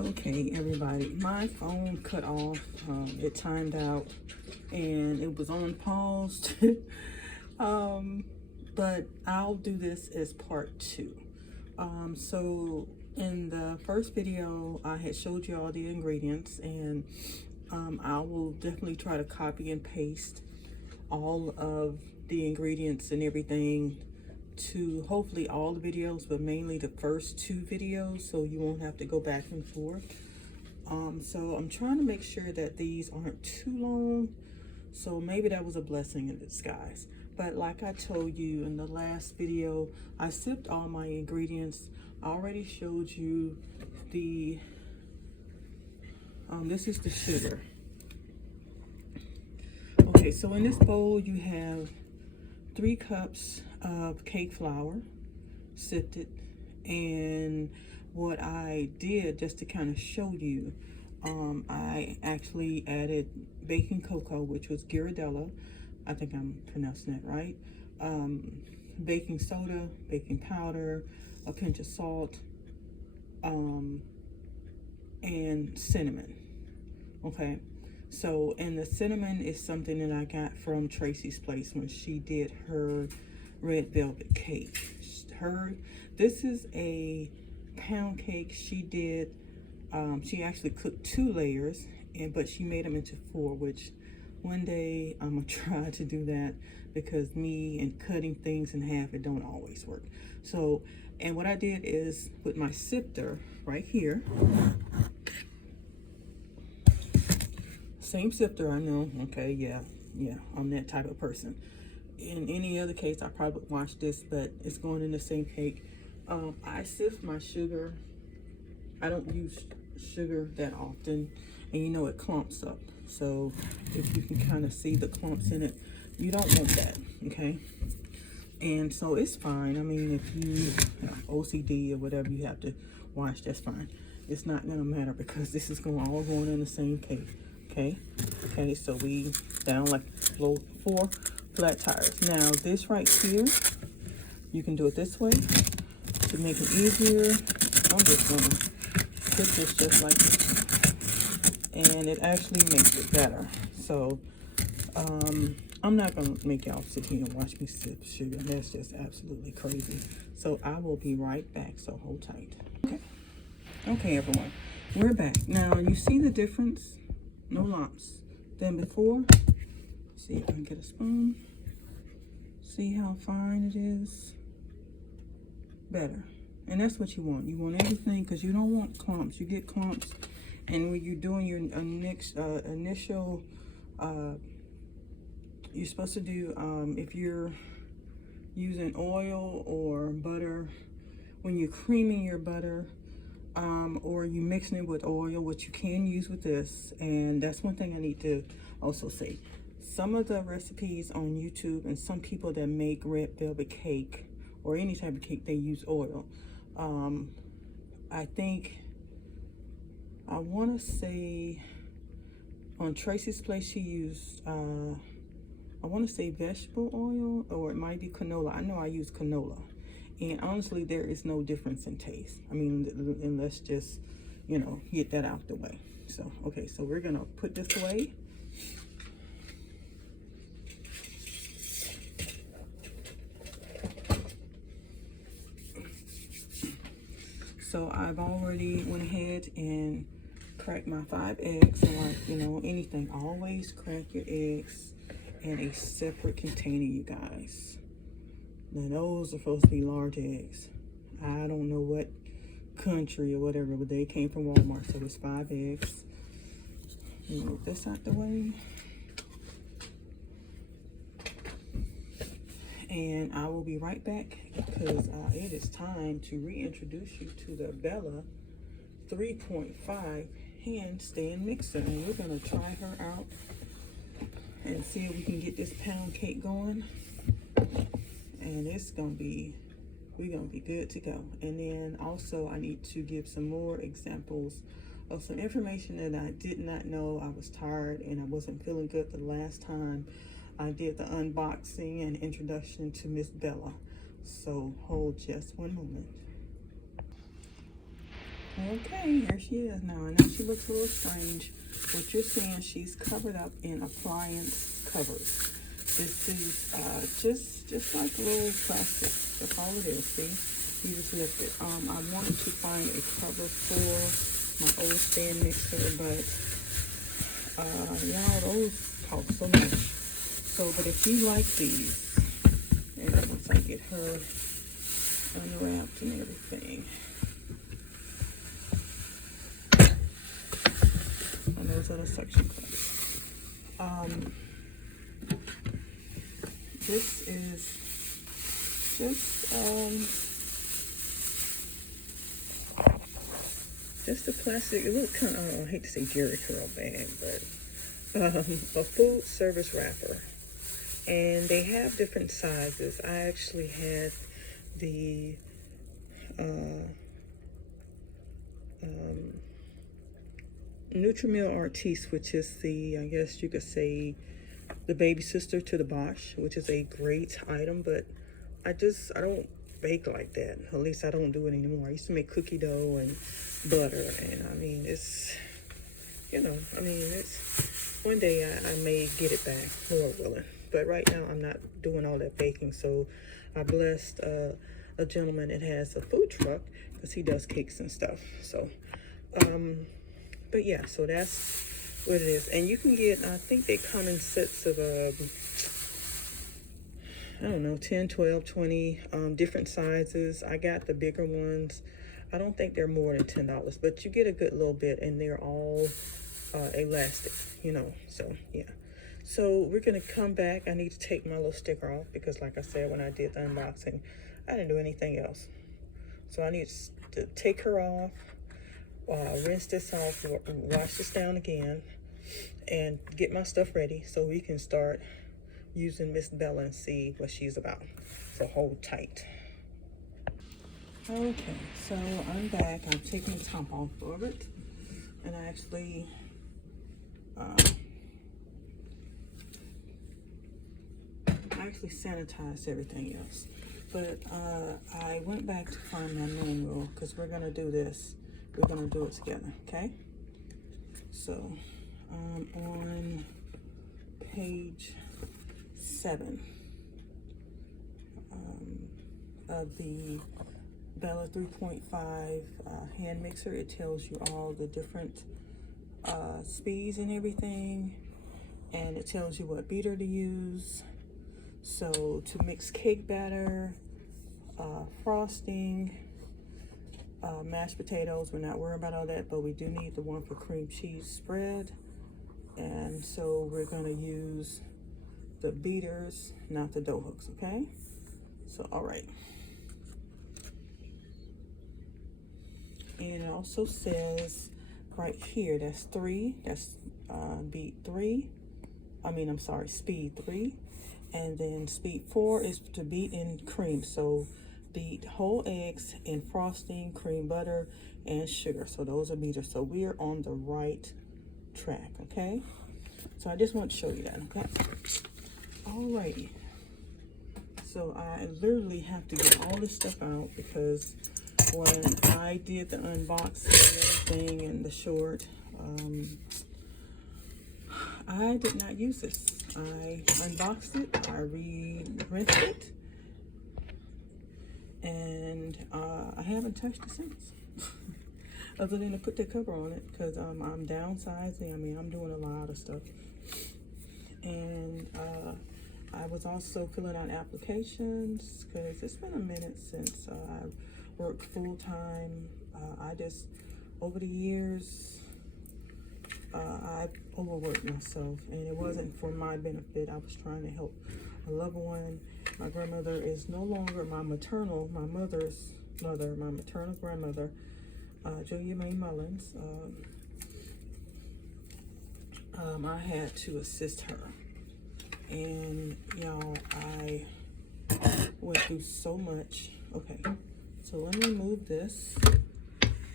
Okay, everybody, my phone cut off. It timed out and it was on pause. But I'll do this as part two. So in the first video, I had showed you all the ingredients, and I will definitely try to copy and paste all of the ingredients and everything to hopefully all the videos, but mainly the first two videos, so you won't have to go back and forth. So I'm trying to make sure that these aren't too long, so maybe that was a blessing in disguise. But like I told you in the last video, I sipped all my ingredients. I already showed you the this is the sugar. Okay, so in this bowl you have 3 cups of cake flour, sifted, and what I did just to kind of show you, I actually added baking cocoa, which was Ghirardelli. I think I'm pronouncing that right. Baking soda, baking powder, a pinch of salt, and cinnamon. Okay. So, and the cinnamon is something that I got from Tracy's place when she did her red velvet cake. This is a pound cake she did. She actually cooked 2 layers, but she made them into 4, which one day I'm gonna try to do that, because me and cutting things in half, it don't always work. So, and what I did is with my sifter right here, same sifter, I know, okay, yeah, I'm that type of person. In any other case, I probably would wash this, but it's going in the same cake. I sift my sugar. I don't use sugar that often, and you know it clumps up. So if you can kind of see the clumps in it, you don't want that, okay? And so it's fine. I mean, if you have OCD or whatever you have to wash, that's fine. It's not gonna matter because this is all going in the same cake. Okay, so we down like 4 flat tires. Now this right here, you can do it this way to make it easier. I'm just gonna put this just like this, and it actually makes it better. So I'm not gonna make y'all sit here and watch me sip sugar. That's just absolutely crazy. So I will be right back, so hold tight. Okay, everyone, we're back. Now you see the difference? No lumps than before. See if I can get a spoon. See how fine it is? Better. And that's what you want. You want everything, because you don't want clumps. You get clumps, and when you're doing your initial, you're supposed to do, if you're using oil or butter, when you're creaming your butter, or you mixing it with oil, which you can use with this. And that's one thing I need to also say. Some of the recipes on YouTube and some people that make red velvet cake or any type of cake, they use oil. I think, I want to say on Tracy's place she used, I want to say vegetable oil, or it might be canola. I know I use canola. And honestly, there is no difference in taste. I mean, and let's just, you know, get that out the way. So, okay, so we're gonna put this away. So I've already went ahead and cracked my 5 eggs. So like, you know, anything, always crack your eggs in a separate container, you guys. Now those are supposed to be large eggs. I don't know what country or whatever, but they came from Walmart, so it's 5 eggs. Move this out the way. And I will be right back, because it is time to reintroduce you to the Bella 3.5 HandStand mixer. And we're gonna try her out and see if we can get this pound cake going. And it's gonna be, we're gonna be good to go. And then also I need to give some more examples of some information that I did not know. I was tired and I wasn't feeling good the last time I did the unboxing and introduction to Miss Bella. So hold just one moment. Okay, here she is now. I know she looks a little strange. What you're seeing, she's covered up in appliance covers. This is just like a little plastic. That's all it is. See, you just lift it. I wanted to find a cover for my old stand mixer, but those cost so much. So, but if you like these, and once I get her unwrapped and everything. And those are the suction cups. This is just a plastic, it looks kind of, I hate to say Jerry curl bag, but a food service wrapper. And they have different sizes. I actually had the Nutrimil Artiste, which is the, I guess you could say, the baby sister to the Bosch, which is a great item, but I don't bake like that. At least I don't do it anymore. I used to make cookie dough and butter, and I mean, it's, you know, I mean, it's, one day I may get it back, Lord willing. But right now I'm not doing all that baking, so I blessed a gentleman that has a food truck, because he does cakes and stuff. So, but yeah, so that's what it is. And you can get, I think they come in sets of, I don't know, 10, 12, 20 different sizes. I got the bigger ones. I don't think they're more than $10, but you get a good little bit, and they're all elastic, you know, so yeah. So we're gonna come back. I need to take my little sticker off, because like I said, when I did the unboxing, I didn't do anything else. So I need to take her off, rinse this off, wash this down again, and get my stuff ready so we can start using Miss Bella and see what she's about. So hold tight. Okay, so I'm back. I'm taking the top off of it, and I actually sanitized everything else. But I went back to find my manual, because we're gonna do this. We're gonna do it together, okay? So on page 7 of the Bella 3.5 hand mixer, it tells you all the different speeds and everything, and it tells you what beater to use. So to mix cake batter, frosting, mashed potatoes, we're not worried about all that, but we do need the one for cream cheese spread. And so we're going to use the beaters, not the dough hooks, okay? So, all right. And it also says right here, that's 3, that's beat 3. Speed 3. And then speed 4 is to beat in cream. So beat whole eggs in frosting, cream butter, and sugar. So those are beaters. So we're on the right track, okay? So I just want to show you that, okay? Alrighty. So I literally have to get all this stuff out, because when I did the unboxing and everything and the short, I did not use this. I unboxed it, I rinsed it, and I haven't touched it since. Other than to put the cover on it, because I'm downsizing. I mean, I'm doing a lot of stuff. And I was also filling out applications, because it's been a minute since I worked full-time. Over the years, I overworked myself, and it wasn't for my benefit. I was trying to help a loved one. My grandmother is no longer my maternal grandmother, Julia Mae Mullins. I had to assist her, and y'all, I went through so much. Okay, so let me move this.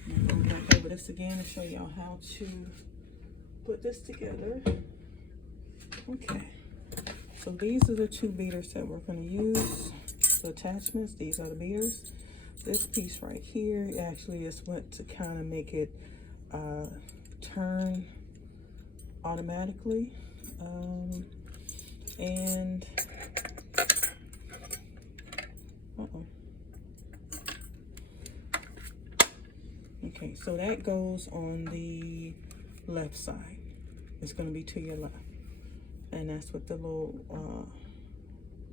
I'm going back over this again and show y'all how to put this together. Okay, so these are the 2 beaters that we're going to use. The attachments, these are the beaters. this piece right here actually is what to kind of make it turn automatically. And okay, so that goes on the left side. It's going to be to your left, and that's with the little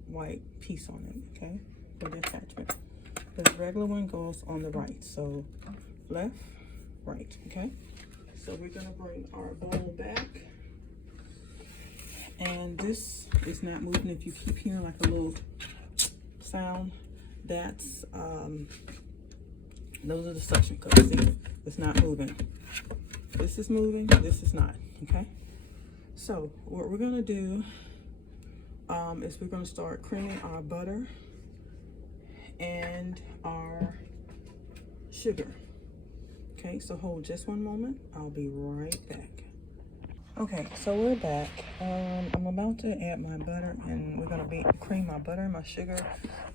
white piece on it, okay, for the attachment. The regular one goes on the right, so left, right, okay. So we're going to bring our bowl back, and this is not moving. If you keep hearing like a little sound, that's those are the suction cups. See, it's not moving. This is moving, this is not, okay. So what we're going to do is we're going to start creaming our butter and our sugar. Okay, so hold just one moment. I'll be right back. Okay, so we're back. I'm about to add my butter, and we're going to cream my butter and my sugar.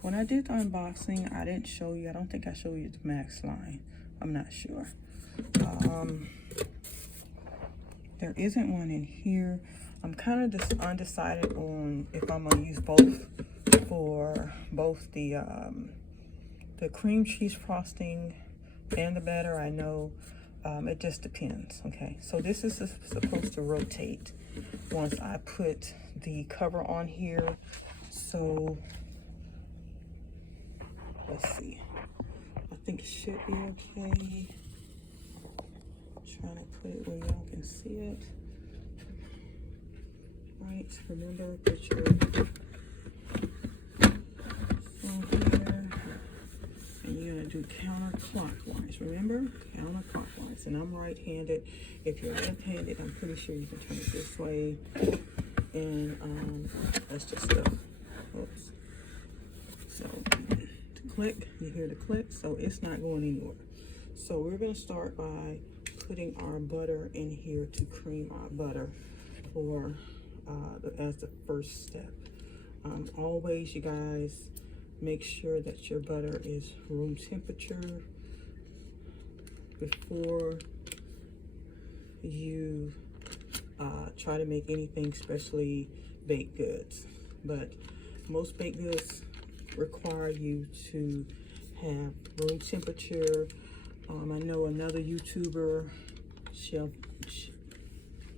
When I did the unboxing, I didn't show you. I don't think I showed you the max line. I'm not sure. There isn't one in here. I'm kind of just undecided on if I'm going to use both for both the cream cheese frosting and the batter. I know it just depends. Okay, so this is supposed to rotate once I put the cover on here. So let's see. I think it should be okay. Trying to put it where y'all can see it. Right, remember, put your phone here, and you're gonna do counterclockwise. Remember, counterclockwise. And I'm right-handed. If you're left-handed, I'm pretty sure you can turn it this way. And that's just the, oops. So to click, you hear the click, so it's not going anywhere. So we're gonna start by putting our butter in here to cream our butter for as the first step. Always, you guys, make sure that your butter is room temperature before you try to make anything, especially baked goods. But most baked goods require you to have room temperature. I know another YouTuber, Chef,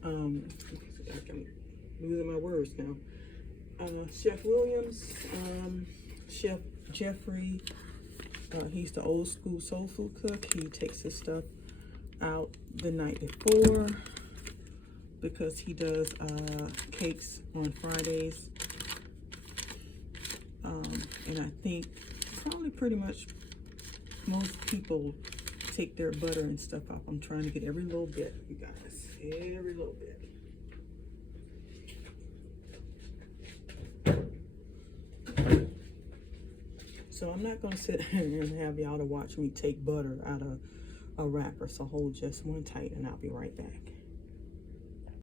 I'm losing my words now. Chef Williams, Chef Jeffrey, he's the old school soul food cook. He takes his stuff out the night before because he does cakes on Fridays. And I think probably pretty much most people take their butter and stuff off. I'm trying to get every little bit, you guys, every little bit. So I'm not going to sit here and have y'all to watch me take butter out of a wrapper. So hold just one tight and I'll be right back.